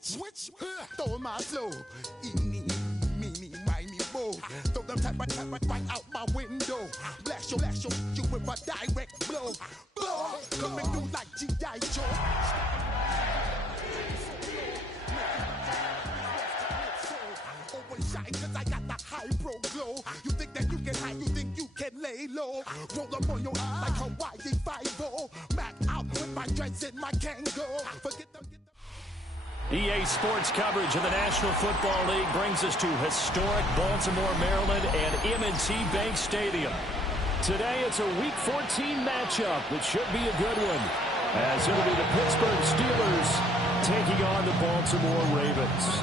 switch, throw my flow. Eeny, meeny, miny, mo. Throw them type right out my window. Blast your, you with a direct blow. Blow, coming through like G.I. Joe. Always shine cause I got the high pro glow. You think that you can hide, you think you can lay low. Roll up on your ass like Hawaii 5-0. Mac out with my dreads and my Kango. Forget them. EA Sports coverage of the National Football League brings us to historic Baltimore, Maryland and M&T Bank Stadium. Today it's a Week 14 matchup that should be a good one, as it'll be the Pittsburgh Steelers taking on the Baltimore Ravens.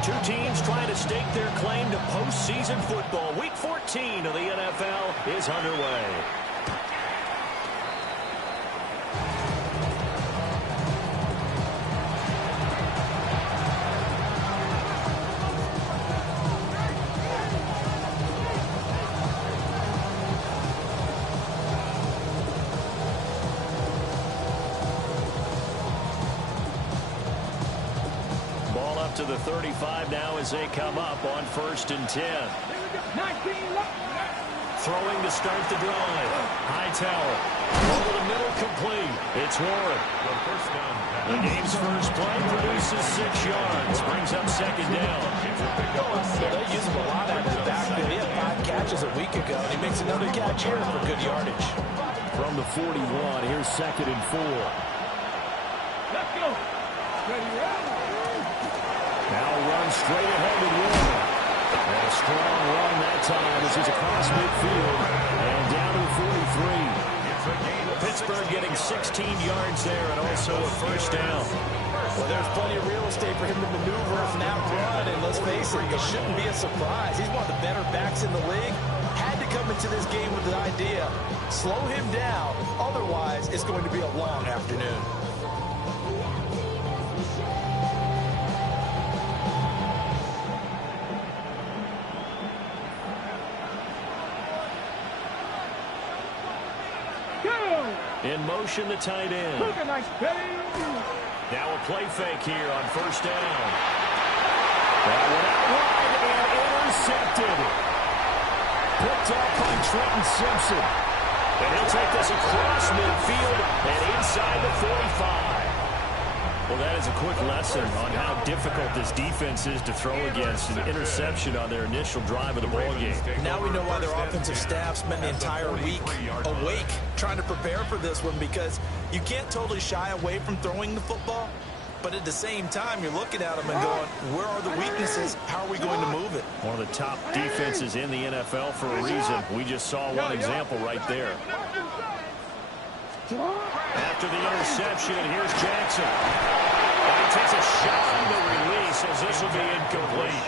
Two teams trying to stake their claim to postseason football. Week 14 of the NFL is underway. To the 35 now as they come up on 1st and 10. Throwing to start the drive. Hightower. Over the middle, complete. It's Warren. The game's first play produces 6 yards. Brings up 2nd down. They use him a lot out of the backfield. He had 5 catches a week ago, and he makes another catch here for good yardage. From the 41, here's 2nd and 4. Let's go. Ready. Now run straight ahead with Warren. And a strong run that time as he's across midfield and down to the 43. Pittsburgh getting 16 yards there and also a 1st down. Well, there's plenty of real estate for him to maneuver in that run, and let's face it, it shouldn't be a surprise. He's one of the better backs in the league. Had to come into this game with the idea, slow him down, otherwise it's going to be a long afternoon. In motion, the tight end. Now a play fake here on 1st down. That went out wide and intercepted. Picked up by Trenton Simpson. And he'll take this across midfield and inside the 45. Well, that is a quick lesson on how difficult this defense is to throw against. An interception on their initial drive of the ball game. Now we know why their offensive staff spent the entire week awake trying to prepare for this one, because you can't totally shy away from throwing the football, but at the same time you're looking at them and going, where are the weaknesses? How are we going to move it? One of the top defenses in the NFL for a reason. We just saw one example right there. After the interception, here's Jackson. And he takes a shot on the release as this will be incomplete.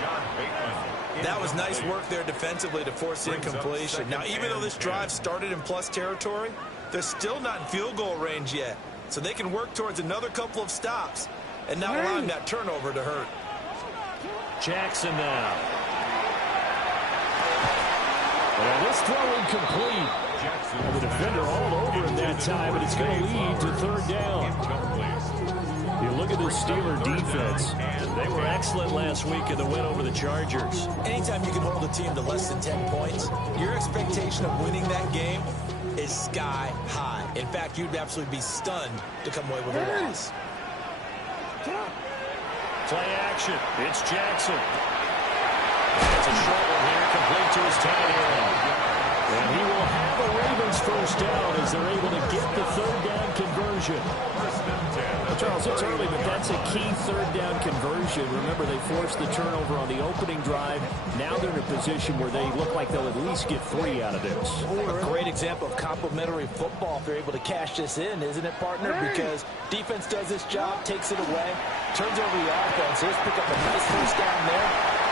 That was nice work there defensively to force the incompletion. Now, even though this drive started in plus territory, they're still not in field goal range yet. So they can work towards another couple of stops and not allowing that turnover to hurt. Jackson now. And this throw incomplete. The defender all over him that time, but it's going to lead to 3rd down. You look at this Steeler defense. They were excellent last week in the win over the Chargers. Anytime you can hold a team to less than 10 points, your expectation of winning that game is sky high. In fact, you'd absolutely be stunned to come away with a loss. Play action. It's Jackson. It's a short one here, complete to his tight end. And he will have a Ravens 1st down as they're able to get the 3rd down conversion. Charles, it's early, but that's a key 3rd down conversion. Remember, they forced the turnover on the opening drive. Now they're in a position where they look like they'll at least get 3 out of this. A great example of complementary football if they're able to cash this in, isn't it, partner? Because defense does this job, takes it away. Turns over the offense. Here's pick up a nice first down there.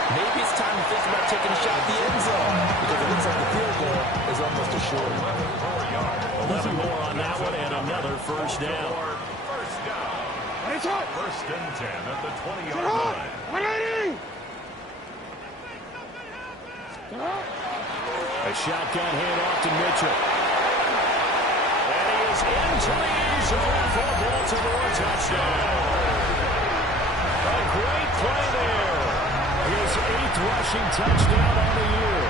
Maybe it's time to think about taking a shot at the end zone because it looks like the field goal is almost assured. 11 more on that one and another first down. First and 10 at the 20-yard line. 180! A shotgun handoff to Mitchell. And he is into the end zone for a Baltimore touchdown. A great play there. His 8th rushing touchdown on the year.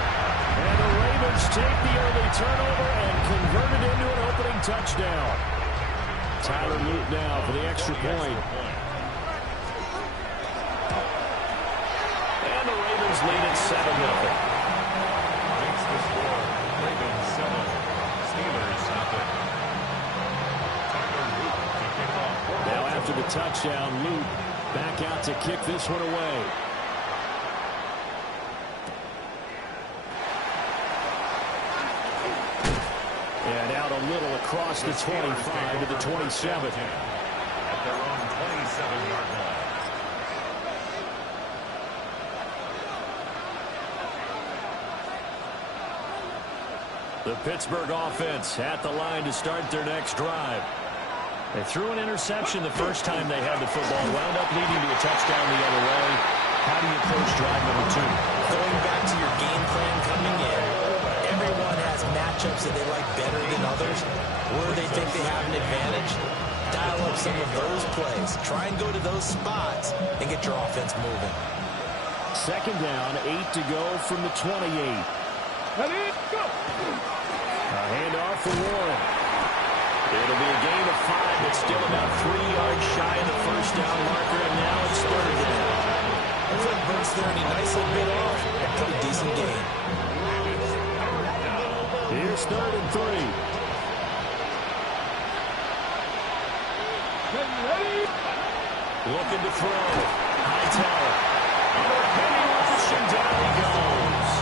And the Ravens take the early turnover and convert it into an opening touchdown. Tyler Luke now for the extra point. And the Ravens lead at 7-0. Makes the score. Ravens 7, Steelers 0. Tyler Luke to kick off. Now after the touchdown, Luke back out to kick this one away. And out a little across the 25 to the 27. At their own 27-yard line. The Pittsburgh offense at the line to start their next drive. They threw an interception the first time they had the football, wound up leading to a touchdown the other way. How do you approach drive number 2? Going back to your game plan coming in, everyone has matchups that they like better than others, where they think they have an advantage. Dial up some of those plays. Try and go to those spots and get your offense moving. Second down, 8 to go from the 28. Ready, go! A handoff for Warren. It'll be a gain of 5, but still about 3 yards shy of the first down marker, and now it's third down. Looks like Burt's there, and he nice little bit off. A pretty decent gain. Here's 3rd and 3. Ready? Looking to throw. Hightower. Under heavy rush, and down he goes.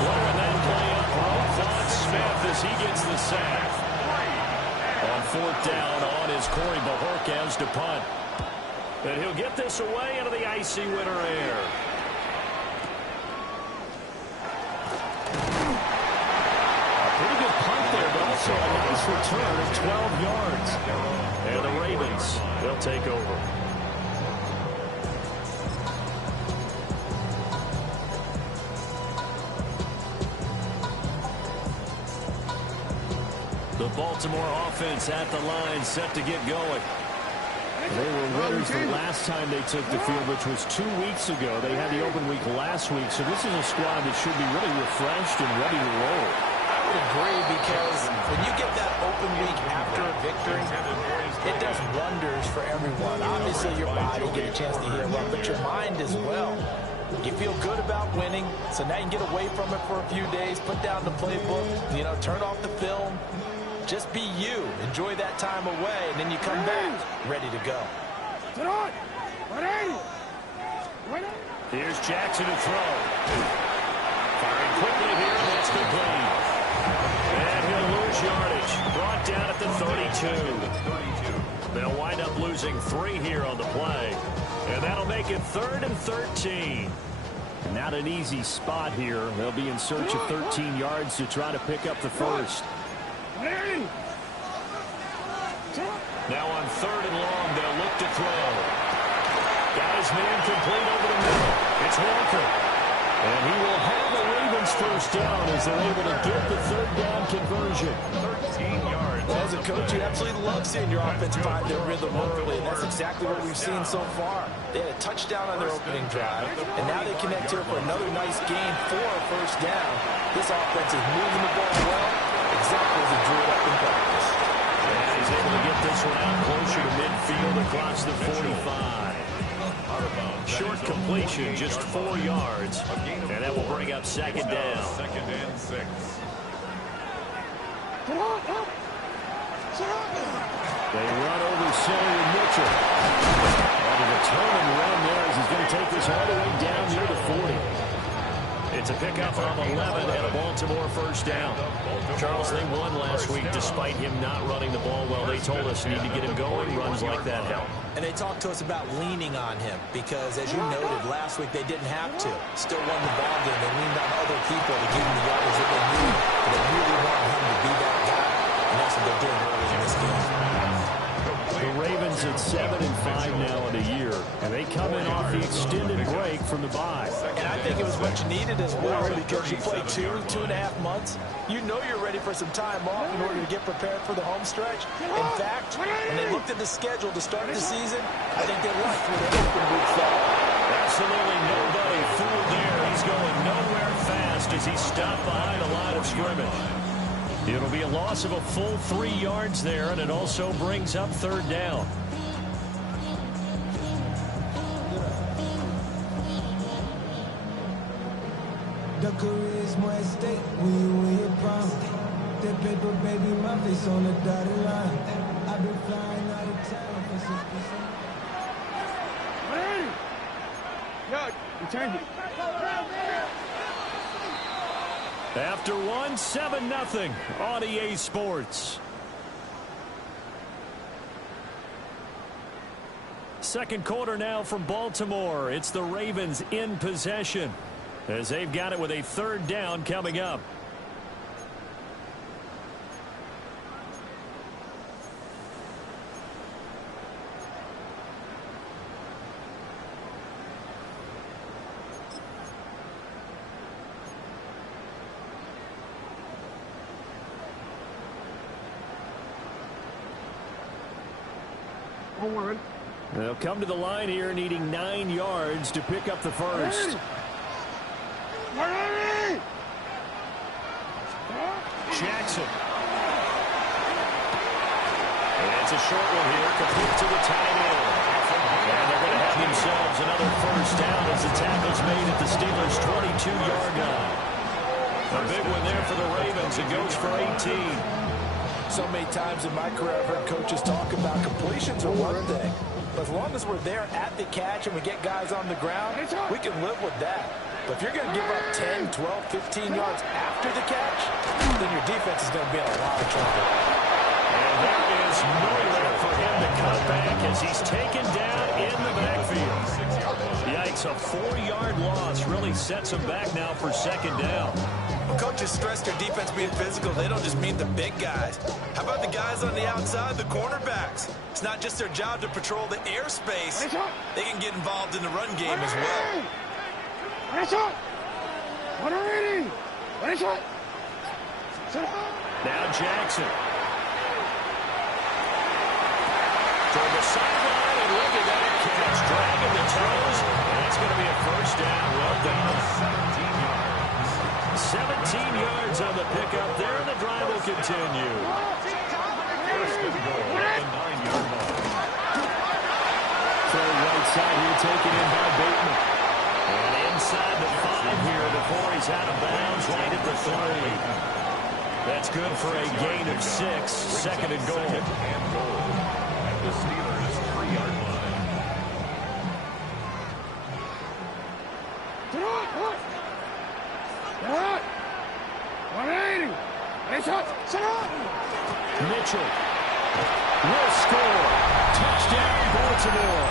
Blowing that play up, Roquan Smith as he gets the sack. On 4th down on is Corey Bojorquez to punt. And he'll get this away into the icy winter air. A pretty good punt there, but also a nice return of 12 yards. And the Ravens, they'll take over. The Baltimore offense at the line, set to get going. They were winners the last time they took the field, which was 2 weeks ago. They had the open week last week, so this is a squad that should be really refreshed and ready to roll. I would agree, because when you get that open week after a victory, it does wonders for everyone. Obviously, your body get a chance to heal up, but your mind as well. You feel good about winning, so now you can get away from it for a few days, put down the playbook, turn off the film. Just be you. Enjoy that time away, and then you come back ready to go. Here's Jackson to throw. Firing quickly here, and it's complete. And he'll lose yardage. Brought down at the 32. They'll wind up losing 3 here on the play. And that'll make it 3rd and 13. Not an easy spot here. They'll be in search of 13 yards to try to pick up the first. Now on 3rd and long, they'll look to throw. Got his man complete over the middle. It's Walker. And he will have a Ravens first down as they're able to get the 3rd down conversion. 13 yards. As a coach, you absolutely love seeing your offense find their rhythm early, and that's exactly what we've seen so far. They had a touchdown on their opening drive, and now they connect here for another nice gain for a first down. This offense is moving the ball well, exactly as it drew it up in practice. And he's able to get this one out closer to midfield across the 45. Short completion, just 4 yards, and that will bring up 2nd down. 2nd and 6. They run over Sawyer Mitchell. And a return and run there as he's going to take this all the way down near the 40. It's a pickup of 11 and a Baltimore first down. Charles, they won last week despite him not running the ball well. They told us you need to get him going. Runs like that help. And they talked to us about leaning on him because, as you noted, last week they didn't have to. Still won the ball game. They leaned on other people to give him the yardage that they needed. But they really wanted him to be that guy. And that's what they're doing early in this game. The Ravens at 7-5 now in a year, and they come in off the extended break from the bye. And I think it was much needed as well because you play 2.5 months. You know you're ready for some time off in order to get prepared for the home stretch. In fact, when they looked at the schedule to start the season, I think they liked where their open week fell. Absolutely nobody fooled there. He's going nowhere fast as he stopped behind a line of scrimmage. It'll be a loss of a full 3 yards there, and it also brings up third down. The career is more at stake when you win your prime. That paper, baby, my face on the dotted line. I've been flying out of town for some. Ready? Yo, you change it. After one, 7-0 on EA Sports. Second quarter now from Baltimore. It's the Ravens in possession as they've got it with a third down coming up. They'll come to the line here needing 9 yards to pick up the first. Jackson. And it's a short one here, complete to the tight end. And they're going to have themselves another first down as the tackle's made at the Steelers' 22-yard line. A big one there for the Ravens. It goes for 18. So many times in my career I've heard coaches talk about completions are one thing. But as long as we're there at the catch and we get guys on the ground, we can live with that. But if you're going to give up 10, 12, 15 yards after the catch, then your defense is going to be in a lot of trouble. And there is nowhere for him to cut back as he's taken down in the backfield. Yikes, a 4-yard loss really sets him back now for second down. When coaches stress their defense being physical, they don't just mean the big guys. How about the guys on the outside, the cornerbacks? It's not just their job to patrol the airspace. They can get involved in the run game as well. Now Jackson. Toward the sideline, and look at that catch. Dragging the toes, and it's going to be a first down. Well done. 17 yards on the pickup there, and the drive will continue. First and goal at the 9-yard line. Throw right side here, taken in by Bateman. And inside the 5 here before he's out of bounds, right at the 3. That's good for a gain of 6, second and goal. Second and goal at the Steelers' 3-yard line. Mitchell will score. Touchdown, Baltimore.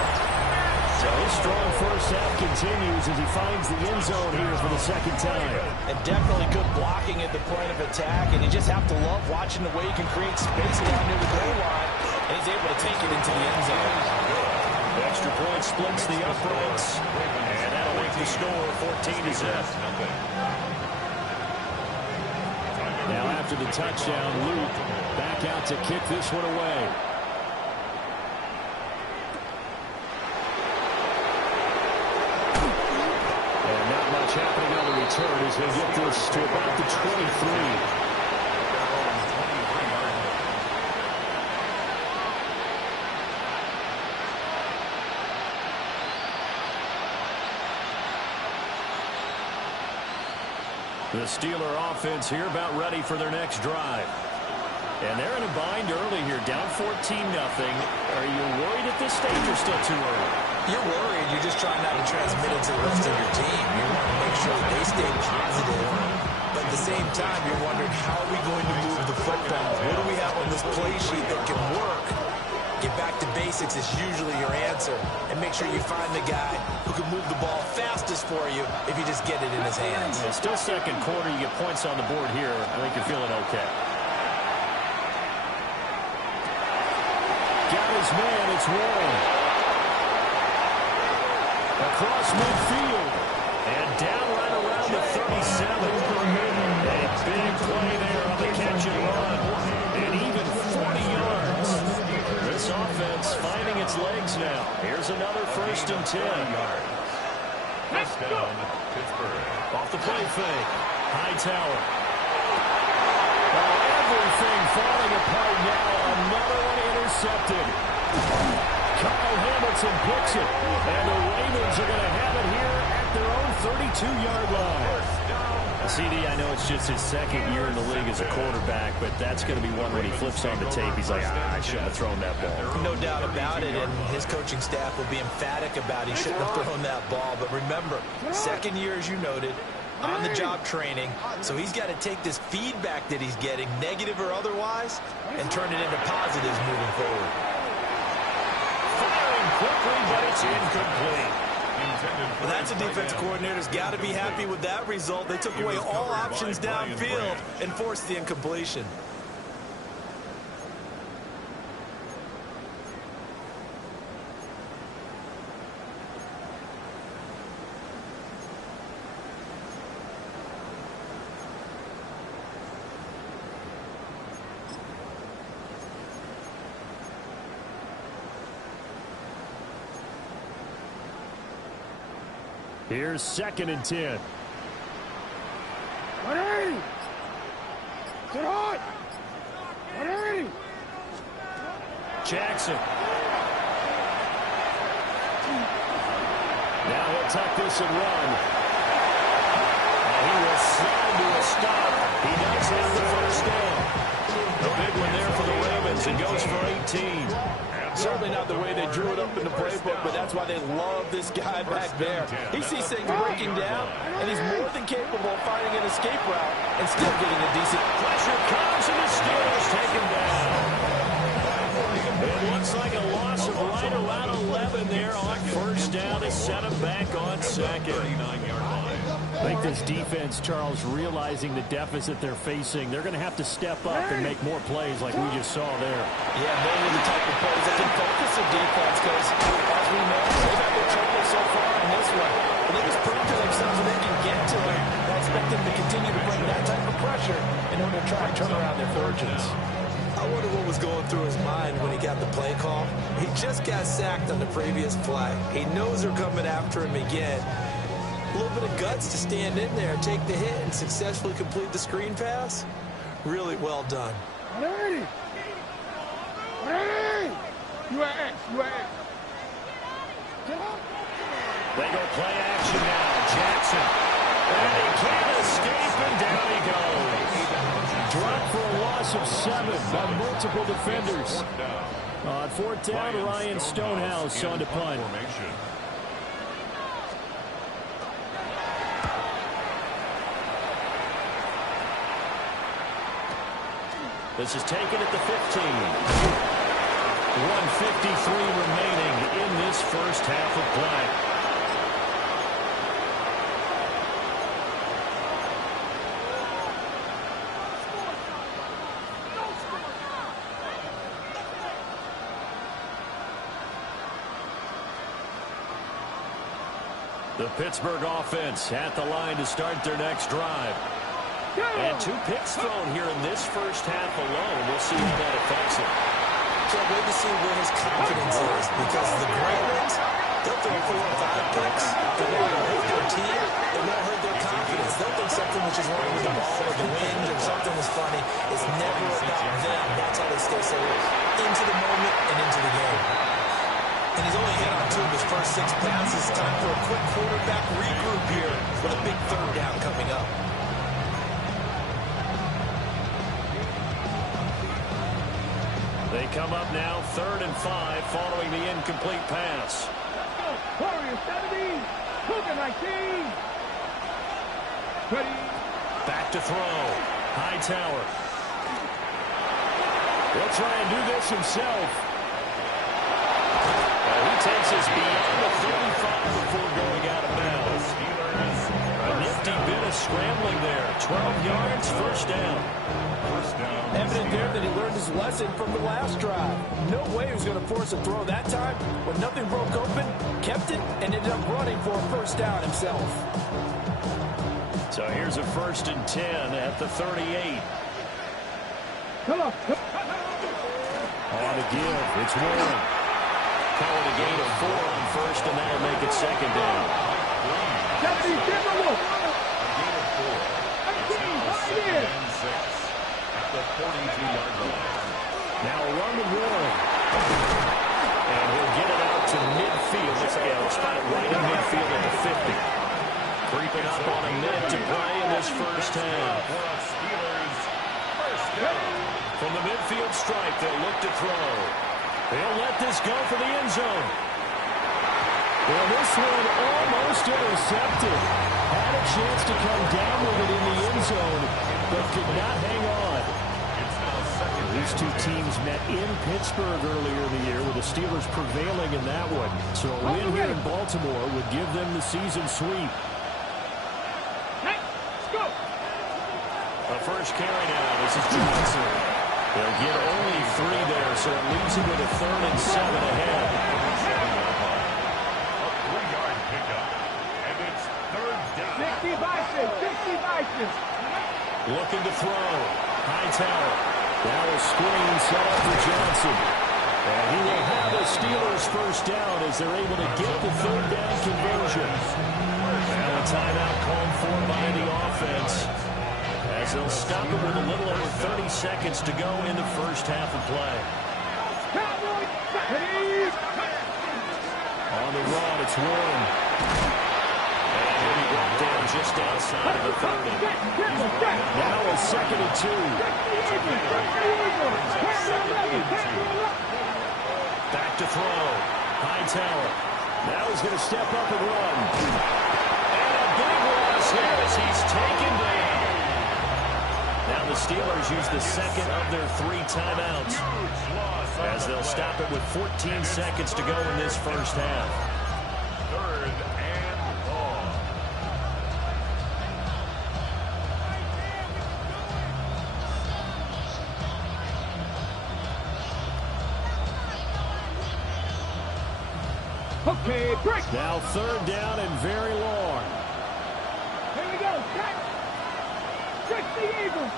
So his strong first half continues as he finds the end zone here for the second time. And definitely good blocking at the point of attack, and you just have to love watching the way he can create space down near the goal line, and he's able to take it into the end zone. The extra point splits the uprights, and that'll make the score 14-0. Now after the touchdown, Luke back out to kick this one away. And not much happening on the return as they get this to about the 23. The Steeler offense here about ready for their next drive. And they're in a bind early here, down 14-0. Are you worried at this stage or still too early? You're worried. You're just trying not to transmit it to the rest of your team. You want to make sure they stay positive. But at the same time, you're wondering, how are we going to move the football? What do we have on this play sheet that can work? Get back to basics is usually your answer. And make sure you find the guy who can move the ball fastest for you if you just get it in his hands. Yeah, still second quarter. You get points on the board here. I think you're feeling okay. Got his man. It's Warren. Across midfield. And down right around the 37. A big play there on the catch and run. And even 40 yards. This offense finding its legs now. Here's another 1st and 10. First down, Pittsburgh. Off the play fake. Hightower. Everything falling apart now. Another one intercepted. Kyle Hamilton picks it. And the Ravens are going to have it here at their own 32-yard line. CD, I know it's just his second year in the league as a quarterback, but that's going to be one when he flips on the tape. He's like, I shouldn't have thrown that ball. No doubt about it, and his coaching staff will be emphatic about he shouldn't have thrown that ball. But remember, second year, as you noted, on-the-job training, so he's got to take this feedback that he's getting, negative or otherwise, and turn it into positives moving forward. Firing quickly, but it's incomplete. Well, that's a defense coordinator's got to be happy with that result. They took away all options downfield and forced the incompletion. Here's 2nd and 10. Ready! Get hot! Ready! Jackson. Now he'll tuck this and run. And he will slide to a stop. He does have the 1st down. A big one there for the Ravens. It goes for 18. Certainly not the way they drew it up in the playbook, but that's why they love this guy back there. He sees things breaking down, and he's more than capable of finding an escape route and still getting a decent pressure comes, and the Steelers take him down. It looks like a loss of right around 11 there on 1st down to set him back on 2nd. 39-yard line. I think this defense, Charles, realizing the deficit they're facing, they're going to have to step up and make more plays like we just saw there. Yeah, those are the type of plays that can focus the defense because, as we know, they've had their trouble so far in this one. But they just prove to themselves that they can get to them. I expect them to continue to bring that type of pressure in order to try and turn around their fortunes. I wonder what was going through his mind when he got the play call. He just got sacked on the previous play. He knows they're coming after him again. A little bit of guts to stand in there, take the hit, and successfully complete the screen pass. Really well done. Ready! Ready! You are X. You are X. They go play action now. Jackson. And he can't escape, and down he goes. Dropped for a loss of 7 by multiple defenders. On 4th down, Ryan Stonehouse on to punt. This is taken at the 15. 1:53 remaining in this 1st half of play. The Pittsburgh offense at the line to start their next drive. And 2 picks thrown here in this 1st half alone. We'll see how that affects him. Can't wait to see where his confidence is, because the great ones, they'll throw 4 or 5 picks. They won't hurt their team. They won't hurt their confidence. They'll think something which is wrong with the ball or the wind or something is funny. It's never about them. That's how they stay so into the moment and into the game. And he's only hit on 2 of his first 6 passes. Time for a quick quarterback regroup here with a big 3rd down coming up. They come up now 3rd and 5 following the incomplete pass. Warrior 70. Cougar 19. Ready. Back to throw. Hightower. He'll try and do this himself. takes us beyond the 35 before going out of bounds. A nifty bit of scrambling there. 12 yards, first down. Evident there that he learned his lesson from the last drive. No way he was going to force a throw that time. When nothing broke open, kept it, and ended up running for a first down himself. So here's a 1st and 10 at the 38. Come on. On to give. It's Warren. Call it a gain of 4 on first, and that'll make it second down. Deputy, give him a look. At the 42-yard line. Now a run to Warren. And he'll get it out to midfield. He'll spot it right in midfield at the 50. Creeping up on a minute to play in this first half. From the midfield stripe, they'll look to throw. They'll let this go for the end zone. Well, this one almost intercepted. Had a chance to come down with it in the end zone, but could not hang on. These two teams met in Pittsburgh earlier in the year, with the Steelers prevailing in that one. So a win here in Baltimore would give them the season sweep. Let's go. A first carry now. This is Johnson. They'll get only 3 there, so it leaves them with a 3rd and 7 ahead. A 3-yard pickup. And it's 3rd down. 60 Vikings. Looking to throw. Hightower. Now a screen set up for Johnson. And he will have the Steelers first down as they're able to get the 3rd down conversion. Now a timeout called for by the offense, as they'll stop it with a little over 30 seconds to go in the first half of play. On the run, it's Warren. And he'll be brought down just outside of the 30. Now a 2nd and 2. Back to throw. Hightower. Now he's going to step up and run. And a big loss here as he's taken down. Now the Steelers use the 2nd of their 3 timeouts, as they'll stop it with 14 seconds to go in this first half. 3rd and long. Okay, break. Now 3rd down and very long. Here we go. Set. 60 Eagles.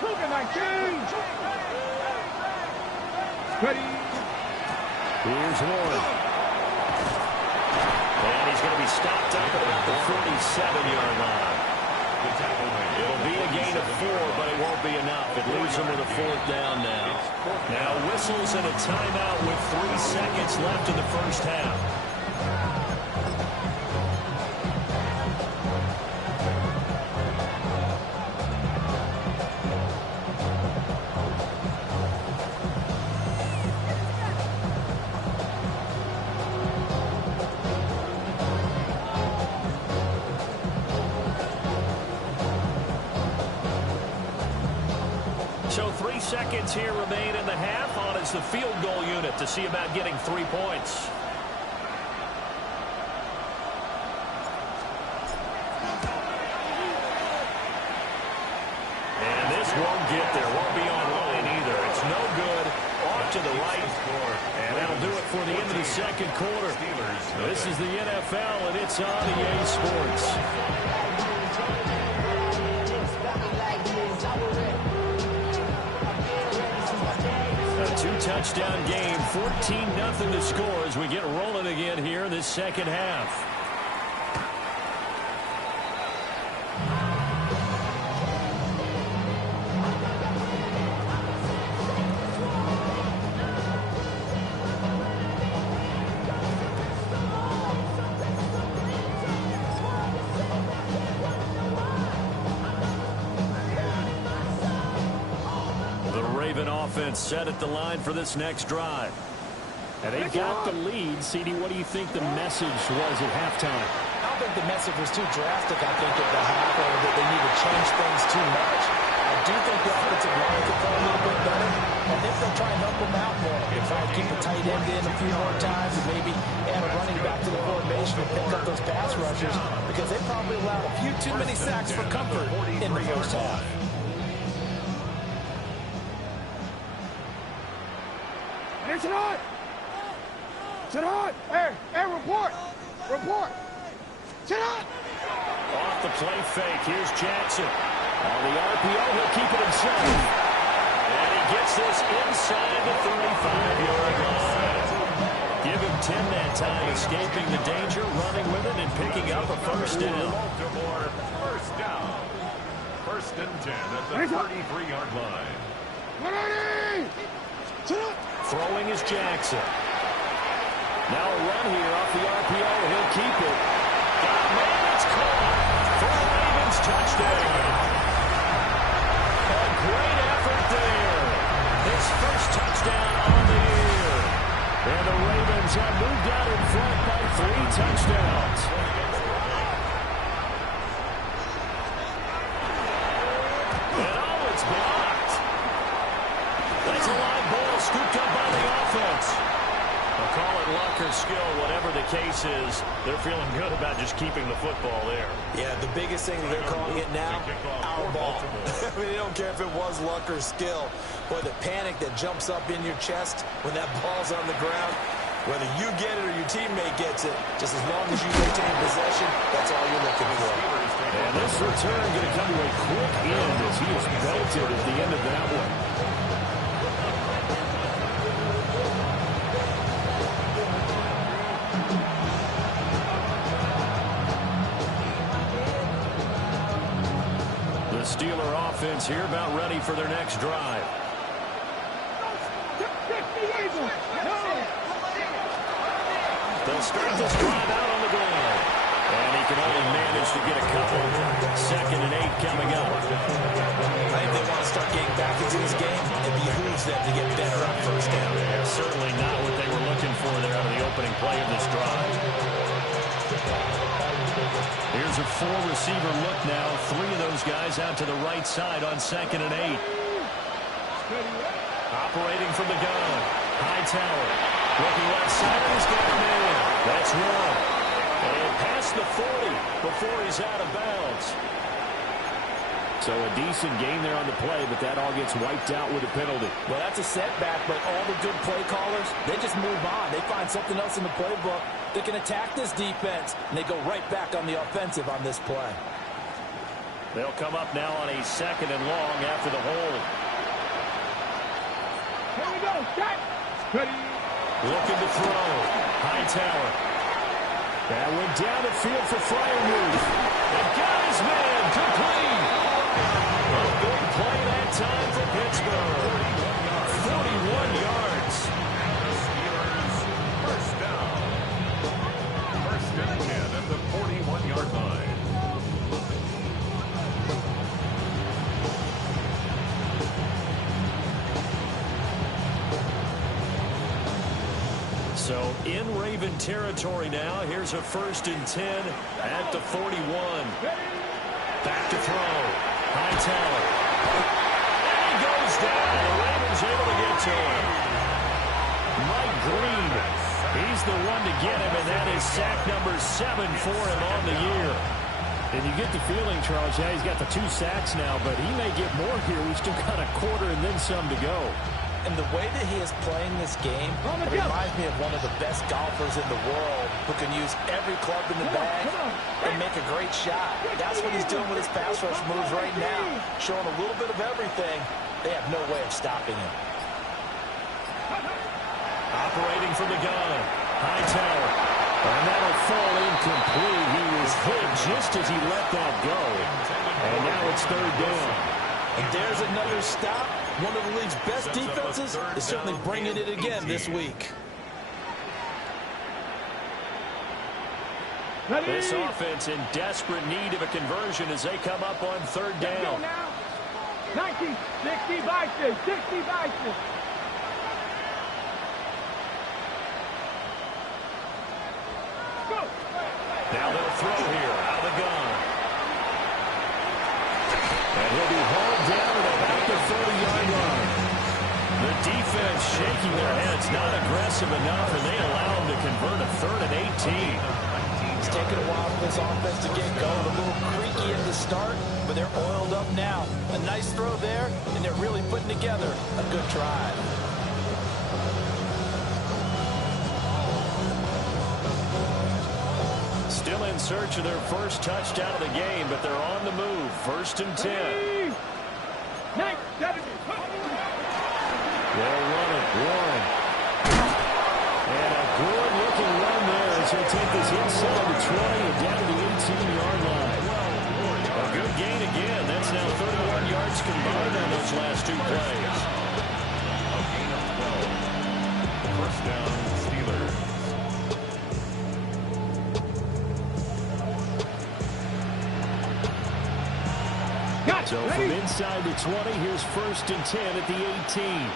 Cougar 19. Ready. Here's Warren. And he's going to be stopped up at about the 47-yard line. It'll be a gain of 4, but it won't be enough. It leaves him with a 4th down now. Now whistles and a timeout with 3 seconds left in the first half. So 3 seconds here remain in the half. On is the field goal unit to see about getting 3 points. And this won't get there. Won't be online either. It's no good. Off to the right. And that'll do it for the end of the second quarter. This is the NFL, and it's on EA Sports. A 2-touchdown game, 14-0 to score as we get rolling again here in this second half. Offense set at the line for this next drive. And they got the lead. CD, what do you think the message was at halftime? I don't think the message was too drastic, I think, at the half, or that they need to change things too much. I do think the offensive line could play a little bit better. I think they'll try and help him out more. They'll try to keep a tight end in a few more times and maybe add a running back to the formation and pick up those pass rushers because they probably allowed a few too many sacks for comfort in the first half. It's on! Sit on! Hey, report! Report! Sit on! Off the play fake, here's Jackson. On the RPO, he'll keep it himself. And he gets this inside the 35-yard line. Give him 10 that time, escaping the danger, running with it, and picking up a first down. Baltimore, first down. First and 10 at the 33-yard line. Throwing is Jackson. Now a run here off the RPO. He'll keep it. Got a man, it's caught for a Ravens touchdown. A great effort there. His first touchdown on the year. And the Ravens have moved out in front by 3 touchdowns. And oh, it's blocked. That's a live ball scooped up by the offense. I'll call it luck or skill, whatever the case is. They're feeling good about just keeping the football there. Yeah, the biggest thing that they're calling it now, our ball. I mean, they don't care if it was luck or skill. But the panic that jumps up in your chest when that ball's on the ground, whether you get it or your teammate gets it, just as long as you retain possession, that's all you're looking for. And this return going to come to a quick end as he is belted at the end of that one. The Steeler offense here about ready for their next drive. They'll start this drive out on the ground. And he can only manage to get a couple. 2nd and 8 coming up. I think they want to start getting back into this game. It behooves them to get better on first down. Yeah, certainly not what they were looking for there out of the opening play of this drive. Here's a 4-receiver look now. 3 of those guys out to the right side on 2nd and 8. Operating from the gun. Hightower. Looking left side. He's got a man. That's one. And past the 40 before he's out of bounds. So a decent game there on the play, but that all gets wiped out with a penalty. Well, that's a setback, but all the good play callers, they just move on. They find something else in the playbook that can attack this defense, and they go right back on the offensive on this play. They'll come up now on a 2nd and long after the hold. Here we go, set! Ready! Looking to throw. Hightower. That went down the field for Freiermuth. And got his man complete. A big play that time for Pittsburgh. 41 yards. Steelers, first down. First and 10 at the 41-yard line. So in Raven territory now. Here's a 1st and 10 at the 41. Back to throw. Hightower. And he goes down. The Ravens able to get to him. Mike Green. He's the one to get him, and that is sack number 7 for him on the year. And you get the feeling, Charles, yeah, he's got the 2 sacks now, but he may get more here. We've still got a quarter and then some to go. And the way that he is playing this game reminds me of one of the best golfers in the world who can use every club in the bag and make a great shot. That's what he's doing with his pass rush moves right now. Showing a little bit of everything. They have no way of stopping him. Operating from the gun. Hightower. And that'll fall incomplete. He was hit just as he let that go. And now it's 3rd down. And there's another stop. One of the league's best defenses is certainly bringing it again this week. This offense in desperate need of a conversion as they come up on 3rd down. 90, 60 vices, 60 vices. Go. Now they'll throw here out of the gun. And he'll be hauled down at about the 30-yard line. The defense shaking their heads, not aggressive enough, and they allow them to convert a 3rd and 18. It's taken a while for this offense to get going. A little creaky at the start, but they're oiled up now. A nice throw there, and they're really putting together a good drive. Still in search of their first touchdown of the game, but they're on the move. 1st and 10. They'll run it. Warren. And a good-looking run there as he'll take this inside the 20 and down to the 18-yard line. A good gain again. That's now 31 yards combined on those last 2 plays. A gain of 12. First down, Steelers. So from inside the 20, here's 1st and 10 at the 18.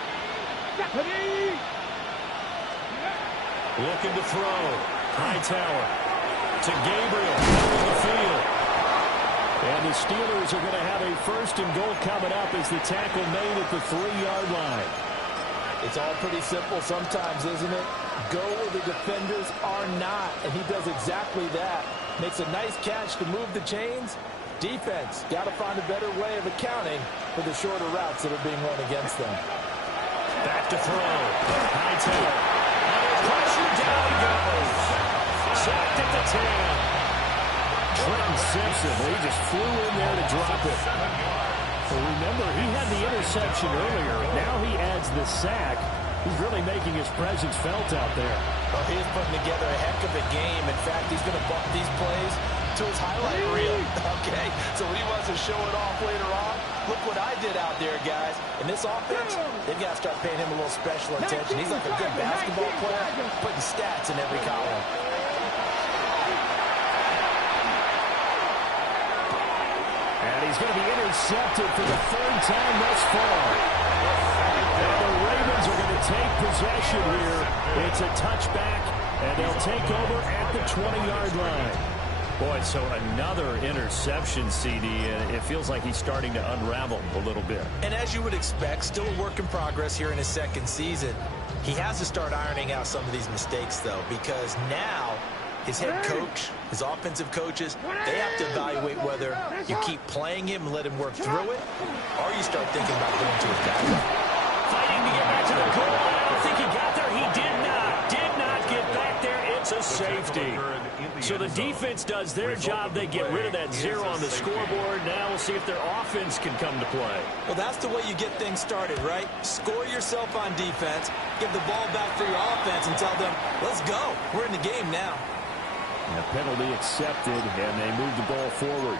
Looking to throw. Hightower to Gabriel over the field. And the Steelers are going to have a 1st and goal coming up as the tackle made at the 3-yard line. It's all pretty simple sometimes, isn't it? Go where the defenders are not, and he does exactly that. Makes a nice catch to move the chains. Defense, got to find a better way of accounting for the shorter routes that are being run against them. Back to throw. Hightower. Under pressure, down he goes. Sacked at the 10. Trenton Simpson, he just flew in there to drop it. So remember, he had the interception earlier. Now he adds the sack. He's really making his presence felt out there. Well, he's putting together a heck of a game. In fact, he's going to bump these plays to his highlight reel. Okay, so when he wants to show it off later on, look what I did out there, guys. In this offense, they've got to start paying him a little special attention. He's like a good basketball player, putting stats in every column. And he's going to be intercepted for the 3rd time thus far. And the Ravens are going to take possession here. It's a touchback, and they'll take over at the 20-yard line. Boy, so another interception, CD, and it feels like he's starting to unravel a little bit. And as you would expect, still a work in progress here in his 2nd season. He has to start ironing out some of these mistakes, though, because now his head coach, his offensive coaches, they have to evaluate whether you keep playing him and let him work through it, or you start thinking about going to his backup. Fighting to get back to the goal line. I don't think he got there. He did not get back there. It's a safety. So the defense does their job. They get rid of that 0 on the scoreboard. Now we'll see if their offense can come to play. Well, that's the way you get things started, right? Score yourself on defense, give the ball back for your offense, and tell them, let's go. We're in the game now. And a penalty accepted, and they move the ball forward.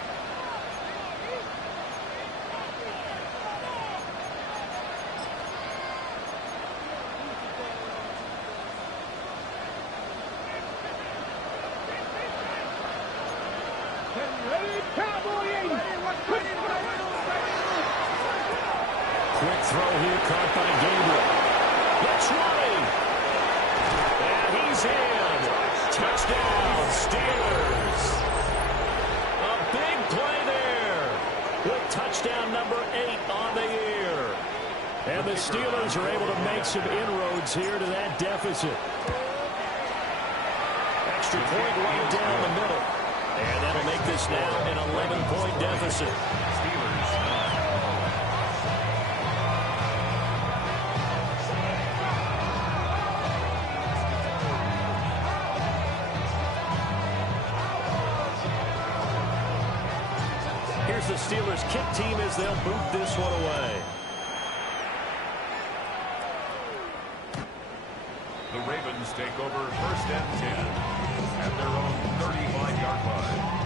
Quick throw here, caught by Gabriel. Let's run. And he's in. Touchdown, Steelers. A big play there with touchdown number 8 on the year. And the Steelers are able to make some inroads here to that deficit. Extra point right down the middle. And that'll make this now an 11-point deficit. Steelers 9. Here's the Steelers kick team as they'll boot this one away. The Ravens take over 1st and 10 at their own 35-yard line.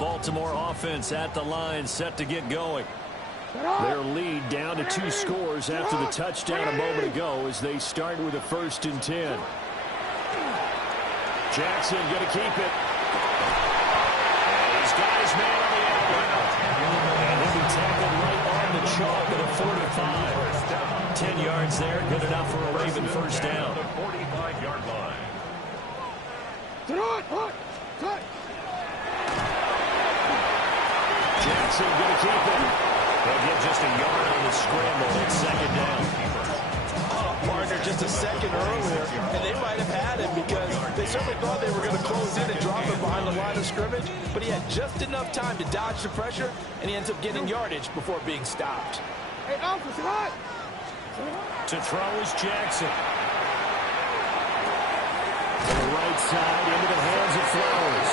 Baltimore offense at the line, set to get going. Their lead down to 2 scores after the touchdown a moment ago as they start with a 1st and 10. Jackson going to keep it. He's got his man on the outlet. And he'll be tackled right on the chalk at a 45. 10 yards there, good enough for a Raven first down. The 45-yard line. Jackson going to keep it. They'll get just a yard on the scramble. It's second down. Partner just a second earlier, and they might have had him because they certainly thought they were going to close in and drop him behind the line of scrimmage, but he had just enough time to dodge the pressure, and he ends up getting yardage before being stopped. Hey, Alpha, hot. To throw is Jackson. To the right side, into the hands of Flowers.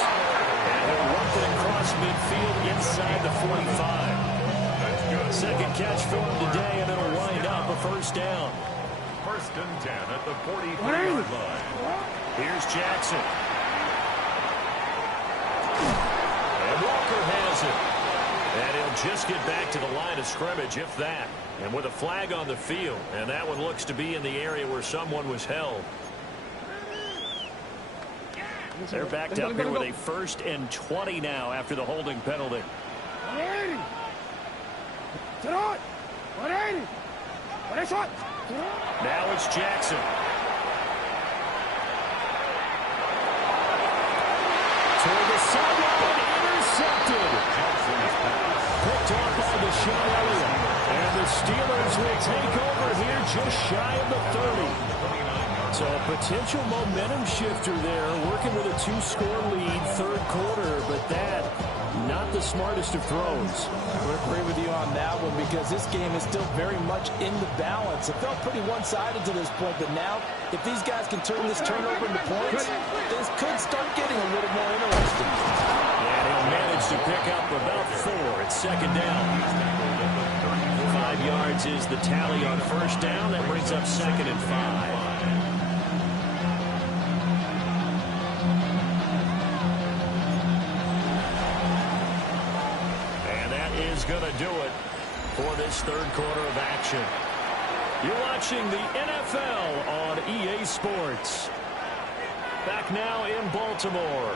And he'll work it across midfield inside the 45. Second catch for him today, and it'll wind up a first down. First and 10 at the 43-yard line. Here's Jackson. And Walker has it. And he'll just get back to the line of scrimmage, if that. And with a flag on the field. And that one looks to be in the area where someone was held. They're backed up here with a 1st and 20 now after the holding penalty. 180. Sit on. 180. 180. Now it's Jackson. Toward the sideline, intercepted. Picked off by Deshaun Elliott. And the Steelers will take over here just shy of the 30. So a potential momentum shifter there, working with a 2-score lead, third quarter, but that, not the smartest of throws. I would agree with you on that one because this game is still very much in the balance. It felt pretty one-sided to this point, but now, if these guys can turn this turnover into points, things could start getting a little more interesting. And he'll manage to pick up about 4 at second down. 5 yards is the tally on first down. That brings up second and 5. Is going to do it for this third quarter of action. You're watching the NFL on EA Sports. Back now in Baltimore.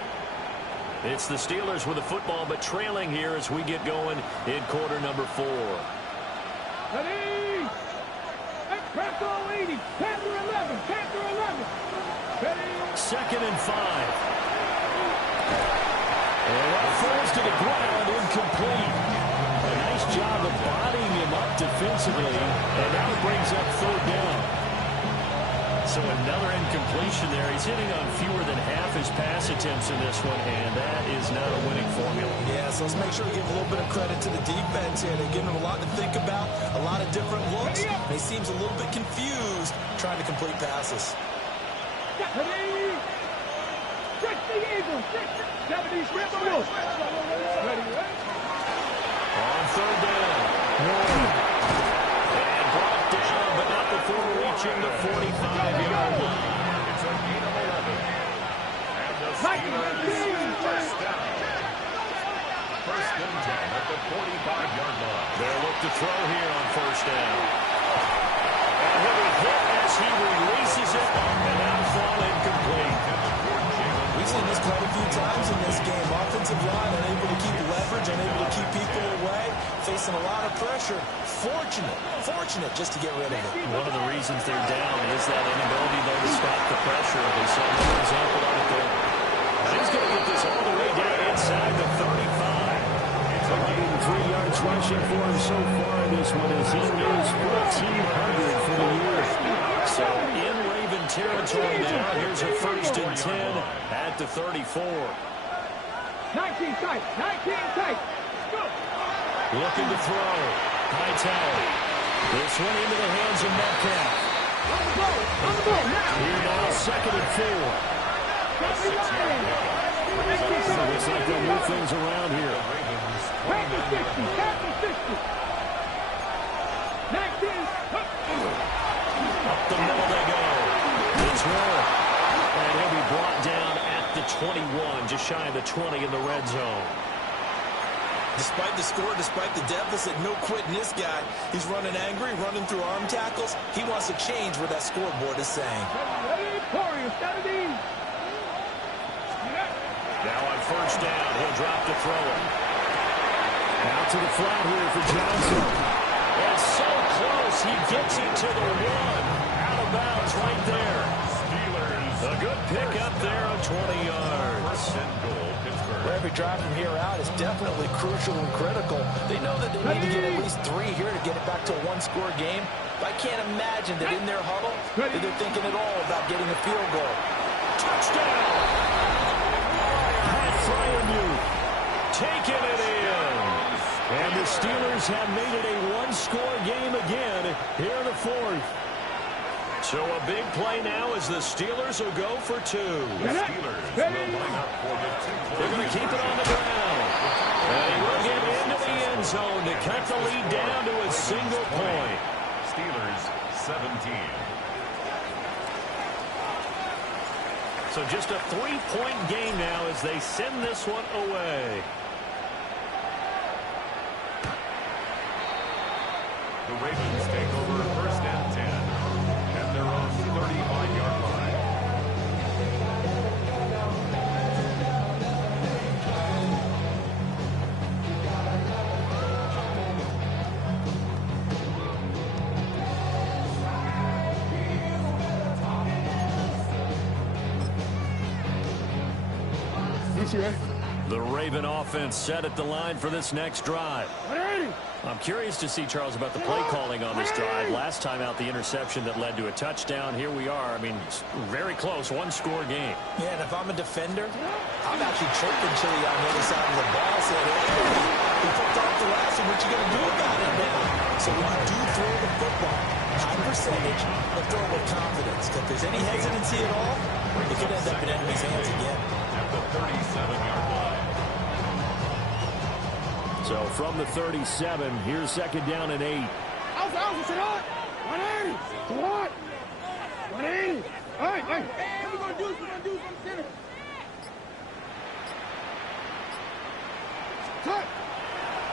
It's the Steelers with the football, but trailing here as we get going in quarter number 4. Ready? Panther 80. Panther 11. Panther 11. Ready? Second and 5. And that falls to the ground, incomplete. Nice job of bodying him up defensively, and now it brings up third down. So another incompletion there. He's hitting on fewer than half his pass attempts in this one, and that is not a winning formula. Yeah, so let's make sure we give a little bit of credit to the defense here. They're giving him a lot to think about, a lot of different looks, and he seems a little bit confused trying to complete passes. Ready? 60 Eagles. 70 Rebels. Ready? On third down. And brought down, but not before reaching the 45-yard line. It's a gain of 11. And the Steelers first down. First and 10 at the 45-yard line. They'll look to throw here on first down. And he'll be hit as he releases it, and that'll fall incomplete. We've seen this quite a few times in this game. Offensive line unable to keep leverage, unable to keep people away, facing a lot of pressure. Fortunate just to get rid of it. One of the reasons they're down is that inability, though, to stop the pressure. They saw another example of it there. And he's going to get this all the way down inside the 35. 103 yards rushing for him so far in this one as he is 1,400 for the year. So in Raven territory now, here's a first and 10 at the 34. 19 tight. 19 tight. Go. Looking to throw. Hightower. This one into the hands of Metcalf. On the ball now. Here now, second and 4. Looks like they'll move things around here. Panther 60. Panther 60. 19. Up the middle they go. It's Roll. And he'll be brought down at the 21, just shy of the 20 in the red zone. Despite the score, despite the deficit, no quitting this guy. He's running angry, running through arm tackles. He wants to change what that scoreboard is saying. Ready, Corey, 70. Now on first down, he'll drop to throw it. Out to the flat here for Johnson. And so close, he gets him to the one. Out of bounds right there. Steelers. A good pick up there on 20 yards. First and goal, Pittsburgh. Every drive from here out is definitely crucial and critical. They know that they need to get at least 3 here to get it back to a one-score game. But I can't imagine that in their huddle that they're thinking at all about getting a field goal. Touchdown! Pat Freiermuth taking it in. And the Steelers have made it a one-score game again here in the fourth. So a big play now as the Steelers will go for 2. The Steelers will line up for the 2-point. They're going to keep it on the ground. And he will get into the end zone to cut the lead down to a single point. Steelers 17. So just a 3-point game now as they send this one away. The Ravens take over first and 10 at their own 35-yard line. The Raven offense set at the line for this next drive. I'm curious to see, Charles, about the play calling on this drive. Last time out, the interception that led to a touchdown. Here we are. I mean, very close, one-score game. Yeah, and if I'm a defender, I'm actually chirping Chili on the other side of the ball, saying, hey, he picked off the last one. What you going to do about it now? So when you do throw the football, high percentage, but throw it with confidence. If there's any hesitancy at all, it could end up in enemy's hands again. At the 37-yard line. So from the 37, here's second down and 8. Alpha, sit on. 180. What? 180. All right. What we going to do is we're going to do from the center. Cut.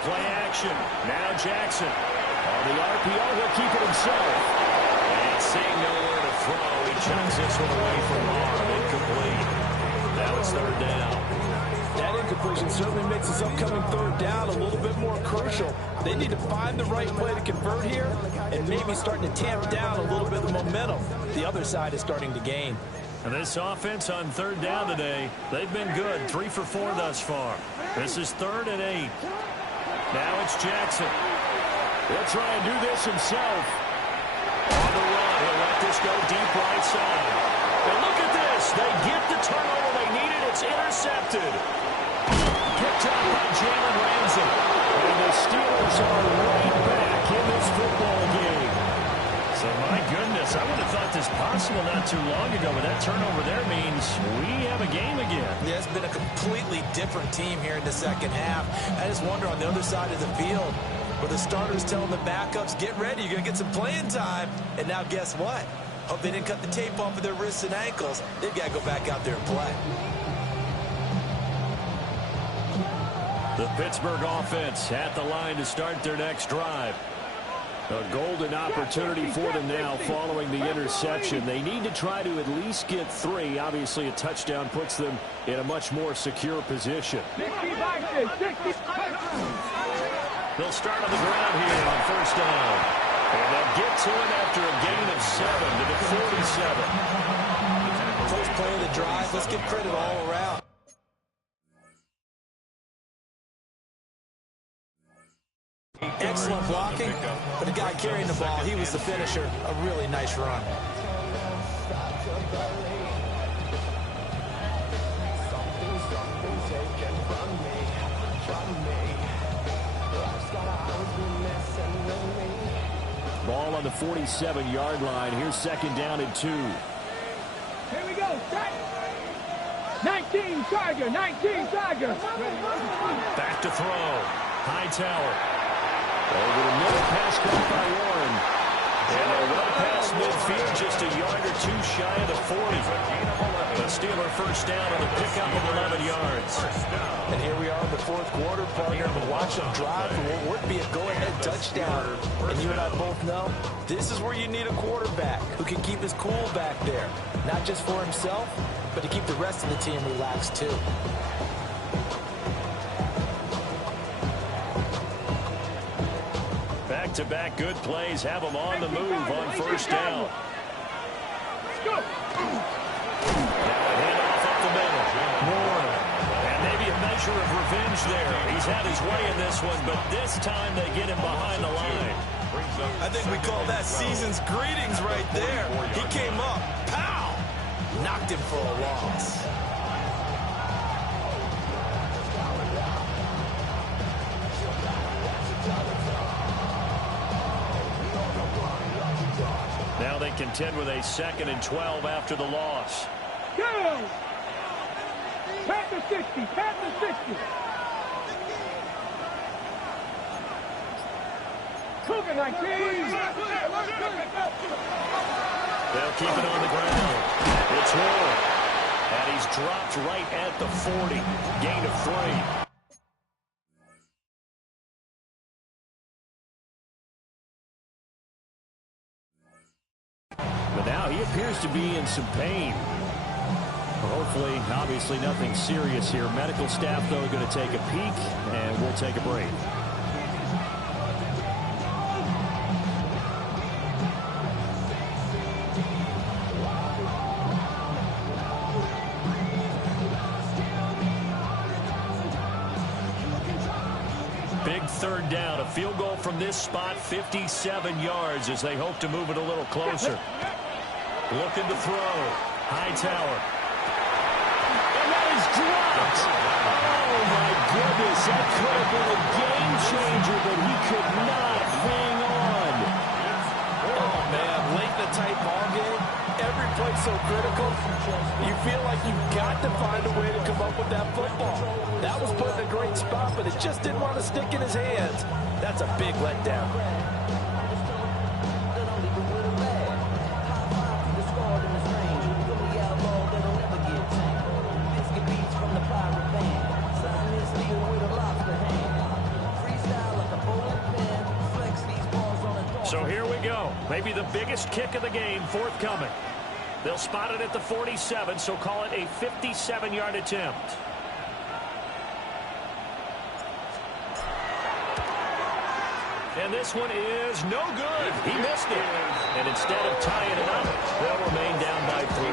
Play action. Now Jackson. On the RPO, he'll keep it himself. And seeing nowhere to throw, he chucks this one away from Arm. Incomplete. Now it's third down. That incompletion certainly makes this upcoming third down a little bit more crucial. They need to find the right play to convert here and maybe starting to tamp down a little bit of the momentum. The other side is starting to gain. And this offense on third down today, they've been good. 3 for 4 thus far. This is 3rd and 8. Now it's Jackson. He'll try and do this himself. On the run, he'll let this go deep right side. And look at this. They get the turnover they needed. It's intercepted. Picked up by Jalen Ramsey. And the Steelers are right back in this football game. So, my goodness, I would have thought this possible not too long ago, but that turnover there means we have a game again. Yeah, it's been a completely different team here in the second half. I just wonder on the other side of the field where the starters telling the backups, get ready, you're going to get some playing time. And now guess what? Hope they didn't cut the tape off of their wrists and ankles. They've got to go back out there and play. The Pittsburgh offense at the line to start their next drive. A golden opportunity for them now following the interception. They need to try to at least get 3. Obviously, a touchdown puts them in a much more secure position. They'll start on the ground here on first down. And they'll get to it after a gain of 7 to the 47. First play of the drive. Let's give credit all around. Excellent blocking, but the guy carrying the ball, he was the finisher. A really nice run. Ball on the 47-yard line. Here's second down and 2. Here we go. Set. 19 Tiger. 19 Tiger. Back to throw. Hightower. Over the middle, pass caught by Warren. And a run past midfield just a yard or two shy of the 40. The Steeler first down on the pickup of 11 yards. And here we are in the fourth quarter, partner, and watch them drive for what would be a go-ahead touchdown. And you and I both know this is where you need a quarterback who can keep his cool back there. Not just for himself, but to keep the rest of the team relaxed too. Back-to-back good plays have them on the move on first down. Let's go. Handoff up the middle. Moore. And maybe a measure of revenge there. He's had his way in this one, but this time they get him behind the line. I think we call that season's greetings right there. He came up. Pow! Knocked him for a loss. Now they contend with a 2nd and 12 after the loss. Go! Pat the 60, pat the 60. Cougar 19. They'll keep it on the ground. It's Moore. And he's dropped right at the 40. Gain of 3. But now he appears to be in some pain. Hopefully, obviously nothing serious here. Medical staff, though, going to take a peek, and we'll take a break. Big third down. A field goal from this spot, 57 yards as they hope to move it a little closer. Looking to throw. Hightower. And that is dropped. Oh, my goodness. That could have been a game changer, but he could not hang on. Oh, man. Late in the tight ball game. Every play so critical. You feel like you've got to find a way to come up with that football. That was put in a great spot, but it just didn't want to stick in his hands. That's a big letdown. So here we go. Maybe the biggest kick of the game forthcoming. They'll spot it at the 47, so call it a 57-yard attempt. And this one is no good. He missed it. And instead of tying it up, they'll remain down by 3.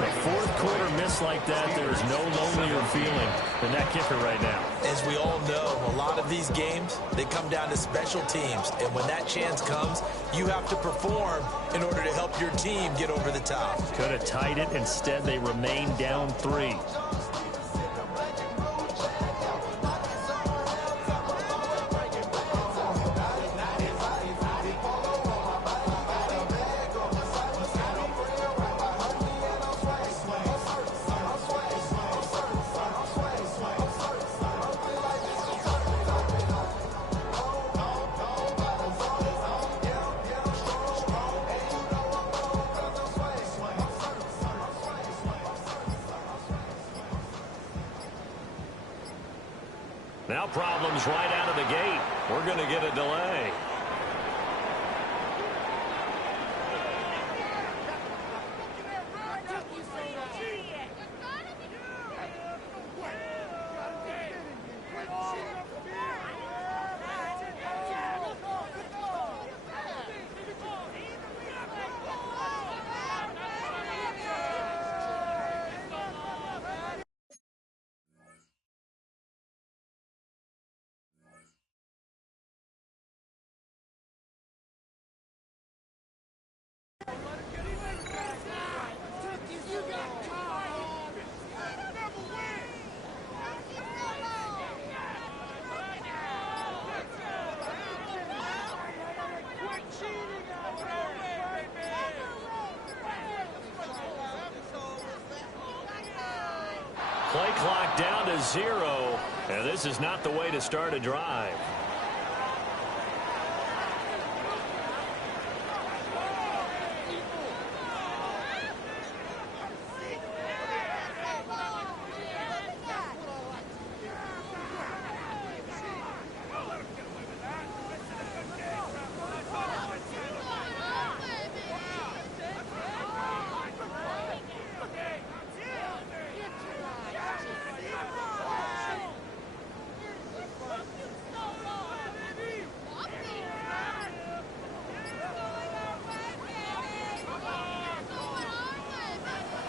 A fourth quarter miss like that, there's no lonelier feeling than that kicker right now. As we all know, a lot of these games, they come down to special teams. And when that chance comes, you have to perform in order to help your team get over the top. Could have tied it. Instead, they remain down 3. Now problems right out of the gate. We're going to get a delay. Play clock down to 0, and this is not the way to start a drive.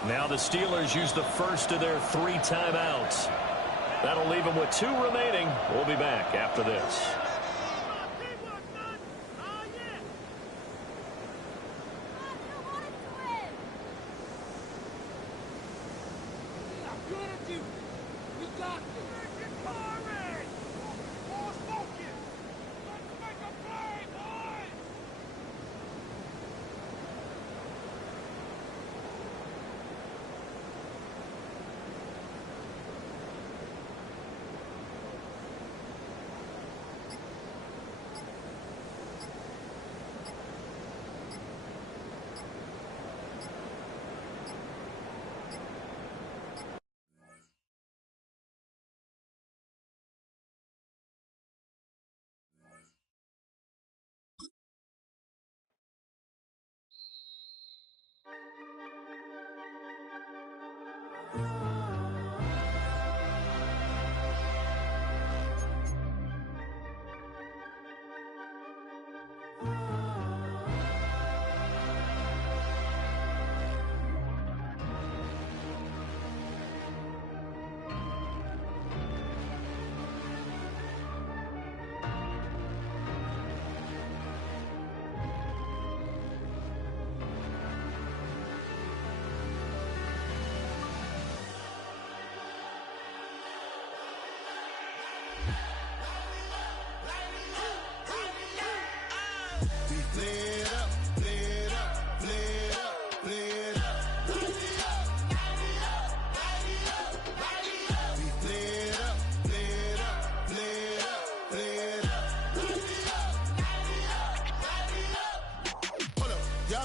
Now the Steelers use the first of their 3 timeouts. That'll leave them with 2 remaining. We'll be back after this.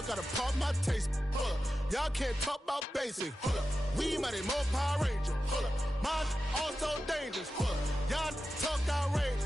Gotta pop my taste. Y'all can't talk about basic. We mighty more Power Ranger. Mine also dangerous. Y'all talk outrageous.